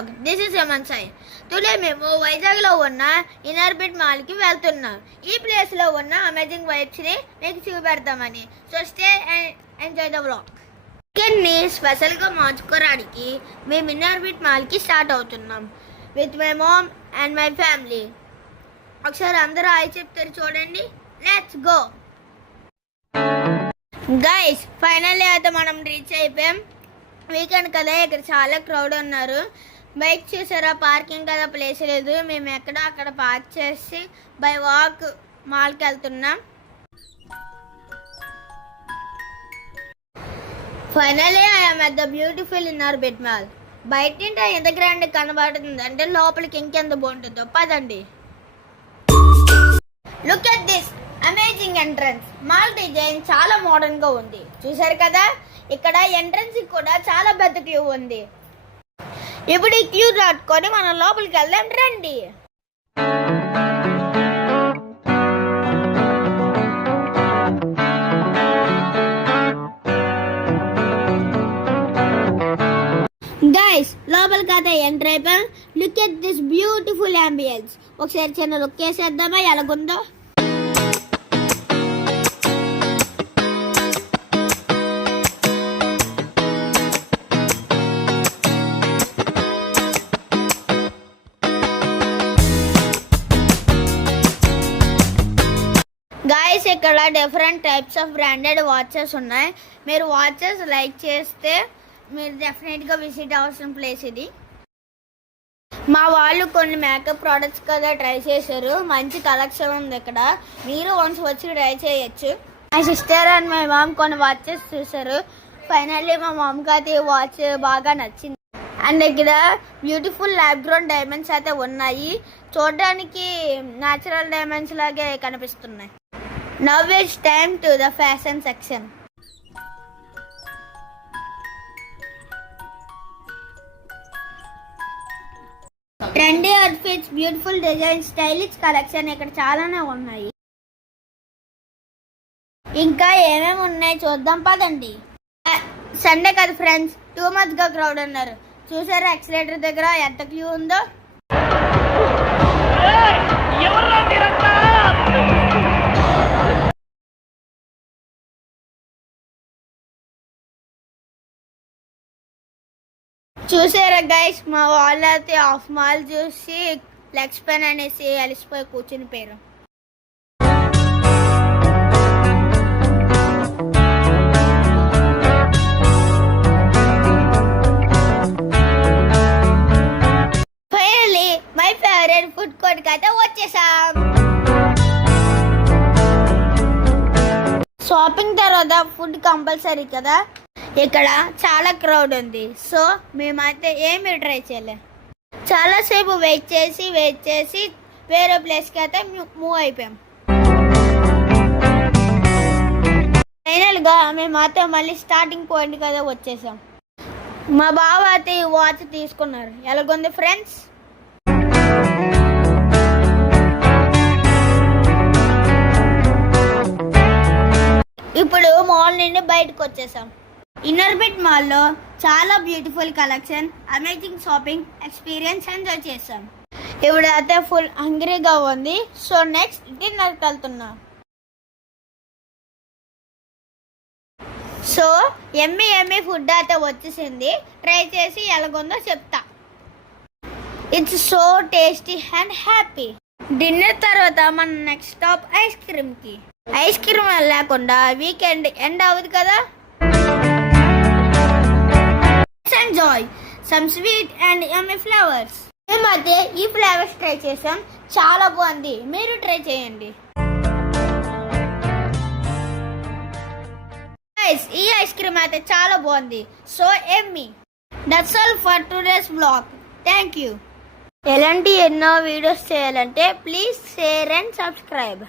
vlog. This is Yaman Sai. Today మేము వైజాగ్లో ఉన్న ఇన్నర్బిట్ మాల్కి వెళ్తున్నాం. ఈ ప్లేస్లో ఉన్న అమేజింగ్ వైబ్స్ని మీకు చూపెడతామని. So stay and enjoy the vlog. వీకెండ్ని స్పెషల్గా మార్చుకోవడానికి మేము ఇన్నర్బిట్ మాల్కి స్టార్ట్ అవుతున్నాం with my mom and my family. ఒకసారి అందరూ హాయ్ చెప్తారు చూడండి. Let's go guys. ఫైనల్లీ అయితే మనం రీచ్ అయిపోయాం. వీకెండ్ కదా, ఇక్కడ చాలా క్రౌడ్ ఉన్నారు. బైక్ చూసారా, పార్కింగ్ కదా ప్లేస్ లేదు. మేము ఎక్కడో అక్కడ పార్క్ చేసి బై వాక్ మాల్కి వెళ్తున్నాం. Finally I'm at the beautiful Inorbit mall. బయట ఎంత గ్రాండ్ కనబడుతుంది అంటే లోపలికి ఇంకెంత బాగుంటుందో పదండి. Look at this amazing entrance. Mall design చాలా మోడర్న్ గా ఉంది. చూసారు కదా, ఇక్కడ ఎంట్రన్స్ కూడా చాలా పెద్ద క్యూ ఉంది. ఇప్పుడు ఈ క్యూ దాటుకొని మనం లోపలికి వెళ్దాం రండి. గైస్, లోపలికి అయితే ఎంటర్ అయిపోయాం. Look at this beautiful ambience. ఒకసారి చిన్న లుక్ వేసేద్దామా ఎలాగుందో. గాయస్, ఇక్కడ different types of branded watches ఉన్నాయి. మీరు వాచెస్ లైక్ చేస్తే మీరు డెఫినెట్గా విజిట్ అవ్వాల్సిన ప్లేస్ ఇది. మా వాళ్ళు కొన్ని మేకప్ ప్రోడక్ట్స్ కదా ట్రై చేశారు. మంచి కలెక్షన్ ఉంది ఇక్కడ. మీరు వన్స్ వచ్చి ట్రై చేయొచ్చు. My sister and my mom కొన్ని వాచెస్ చూసారు. ఫైనల్లీ మా మామ్కి అయితే ఈ వాచ్ బాగా నచ్చింది. అండ్ ఇక్కడ బ్యూటిఫుల్ ల్యాబ్ గ్రోన్ డైమండ్స్ అయితే ఉన్నాయి. చూడడానికి న్యాచురల్ డైమండ్స్ లాగే కనిపిస్తున్నాయి. Now it's time to the fashion section. Trendy outfits, beautiful designs, stylish collection ఇక్కడ చాలానే ఉన్నాయి. ఇంకా ఏమేమి ఉన్నాయి చూద్దాం పదండి. సండే కదా ఫ్రెండ్స్, టూ మచ్ గా క్రౌడ్ ఉన్నారు. చూసారా ఎక్సలేటర్ దగ్గర ఎంత క్యూ ఉందో. చూసారా గైస్, మా వాళ్ళు అయితే హాఫ్ మాల్ చూసి లెగ్స్ పెన్ అనేసి అలిసిపోయి కూర్చుని పోయారు. Finally my favourite food court కి అయితే వచ్చేసాం. షాపింగ్ తర్వాత ఫుడ్ కంపల్సరీ కదా. ఇక్కడ చాలా క్రౌడ్ ఉంది. సో మేమైతే ఏమి ట్రై చేయలే. చాలాసేపు వెయిట్ చేసి వేరే ప్లేస్కి అయితే మూవ్ అయిపోయాం. ఫైనల్గా మేమైతే మళ్ళీ స్టార్టింగ్ పాయింట్ కదా వచ్చేసాం. మా బావ అయితే ఈ వాచ్ తీసుకున్నారు. ఎలాగుంది ఫ్రెండ్స్? ఇప్పుడు మాల్ నుండి బయటకు వచ్చేసాం. ఇన్నర్బిట్ మాల్లో చాలా beautiful collection, amazing shopping experience enjoy చేసాం. ఇప్పుడు అయితే ఫుల్ హంగ్రీగా ఉంది. సో నెక్స్ట్ డిన్నర్కి వెళ్తున్నాం. సో ఎమ్మి ఫుడ్ అయితే వచ్చేసింది. ట్రై చేసి ఎలాగుందో చెప్తా. It's so tasty and happy. Dinner తర్వాత మన నెక్స్ట్ స్టాప్ ఐస్ క్రీమ్కి. ఐస్ క్రీమ్ లేకుండా వీకెండ్ ఎండ్ అవ్వదు కదా. Enjoy some sweet and yummy flavours. మేమైతే ఈ ఫ్లేవర్స్ ట్రై చేసాం. చాలా బాగుంది, మీరు ట్రై చేయండి. ఈ ఐస్ క్రీమ్ అయితే చాలా బాగుంది. So yummy. That's all for today's vlog. Thank you. ఎలాంటి ఎన్నో వీడియోస్ చేయాలంటే ప్లీజ్ షేర్ అండ్ సబ్స్క్రైబ్.